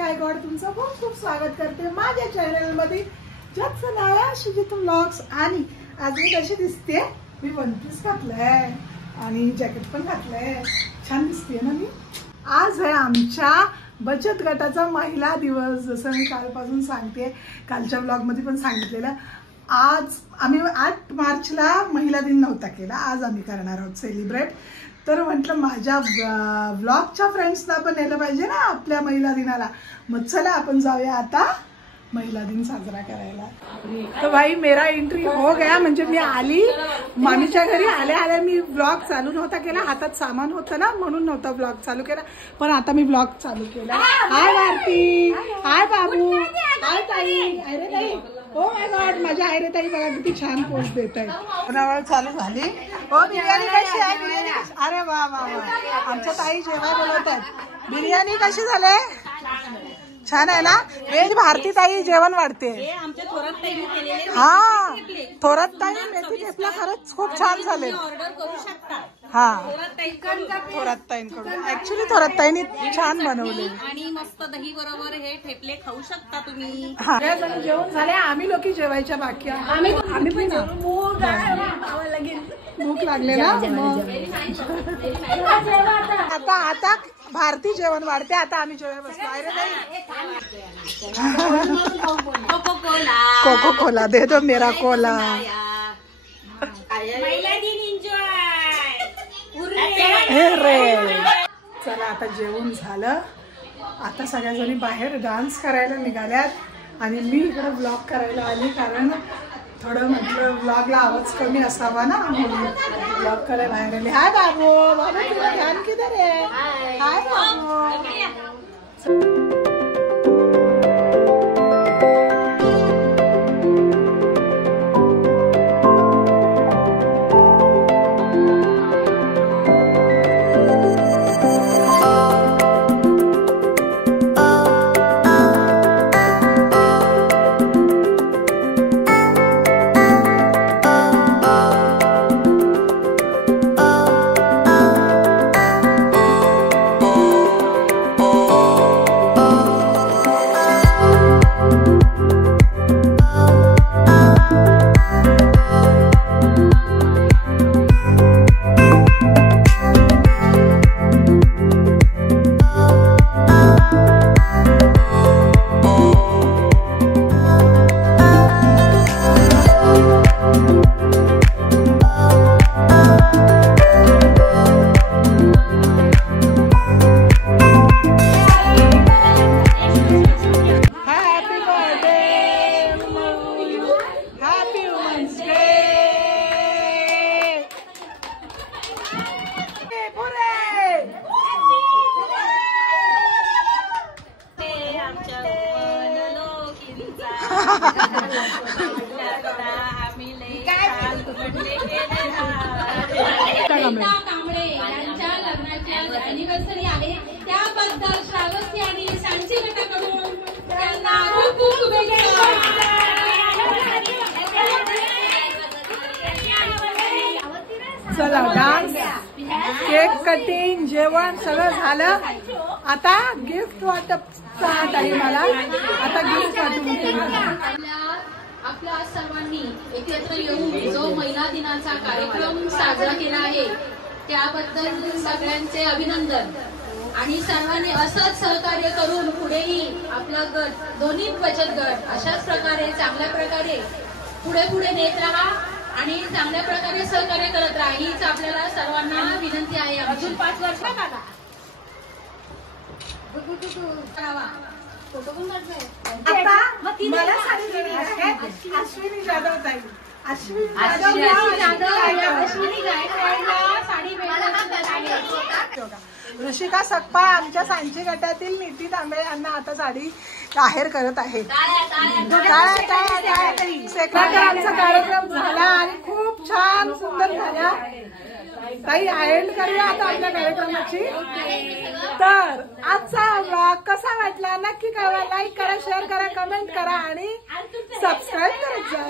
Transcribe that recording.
गायकवाड तुमचं खूप खूप स्वागत करते माझ्या चॅनल मध्ये, ज्याचं नाव आहे सुजित व्लॉग्स। आणि आज मी कशी दिसते, मी वन पीस घातलाय आणि जॅकेट पण घातलंय, छान दिसते ना मी। आज आहे आमच्या बचत गटाचा महिला दिवस, जसं मी कालपासून सांगते, कालच्या व्लॉग मध्ये पण सांगितलेलं। आज आम्ही 8 मार्चला महिला दिन नव्हता केला, आज आम्ही करणार आहोत सेलिब्रेट। तर म्हटलं माझ्या व्लॉगच्या फ्रेंड्सना पण नेलं पाहिजे ना आपल्या महिला दिनाला, मग चला आपण जाऊया आता महिला दिन साजरा करायला। तो भाई मेरा एंट्री हो गया, म्हणजे मी आली मामीच्या घरी, आल्या आल्या मी व्लॉग चालू नव्हता केला, हातात सामान होतं ना म्हणून नव्हता व्लॉग चालू केला, पण आता मी व्लॉग चालू केला। हाय भारती, हाय बाबू, हाय ताई, अरे ताई, ओ माय गॉड, माझ्या आयरे ताई बघा किती छान पोस्ट देत आहे। चालू झाली हो, बिर्याणी कशी आहे? बिर्याणी अरे वा वा वा, आमच्या ताई जेव्हा बोलवत आहेत। बिर्याणी कशी झाले? छान आहे ना? वेज भारती ताई जेवण वाढते। हा, थोरात ताई मेथी ठेपला खरंच खूप छान झाले। हा, थोरात ताईंकडून ऍक्च्युली थोरात ताईंनी छान बनवले आणि मस्त दही बरोबर हे ठेपले खाऊ शकता तुम्ही। हा, जेवण झाले, आम्ही लोक जेवायच्या बाकी आम्ही पण भूक लागले ना। आता भारती जेवण वाढते, आता आम्ही जेवायला बसलो। अरे नाही, कोको कोला दे दो, मेरा कोला। चला आता जेवण झालं, आता सगळ्याजणी बाहेर डान्स करायला निघाल्यात आणि मी इकडे ब्लॉग करायला आली, कारण थोडं म्हटलं ब्लॉगला आवाज कमी असावा ना, म्हणून ब्लॉग करायला बाहेर आले। हाय बाबू, बाबू तुला ध्यान किधर आहे? हाय बाबू। कांबळे यांच्या लग्नाची आज अॅनिव्हर्सरी आहे, त्याबद्दल श्रावस्ती आणि सांची गटाकडून त्यांना खूप खूप शुभेच्छा। चला डान्स, केक कटिंग, जेवण सगळं झालं, आता गिफ्ट वाटपचा टाइम आला, आता गिफ्ट वाटून आपल्या सर्वांनी एकत्र येऊन जो महिला दिनाचा कार्यक्रम साजरा केला आहे त्याबद्दल सगळ्यांचे अभिनंदन। आणि सर्वांनी असंच सहकार्य करून पुढेही आपला गट, दोन्ही बचत गट अशाच प्रकारे चांगल्या प्रकारे पुढे नेत राहा आणि चांगल्या प्रकारे सहकार्य करत राहा, हीच आपल्याला सर्वांना विनंती आहे। अजून 5 वर्ष काढा, फोटो पण काढले। मला सांगितलं अश्विनी जाधव ताई, अश्विनी ऋषिका सकपा आमच्या सांची गटातील नीती तांबे यांना आता साडी जाहीर करत आहे। सेक्रेटरीचा कार्यक्रम झाला आणि खूप छान सुंदर झाला। ताई एंड करूया आता आपल्या कार्यक्रमाची। तर आजचा व्लॉग कसा वाटला नक्की कळवा, लाईक करा, शेअर करा, कमेंट करा आणि सबस्क्राईब करत जा।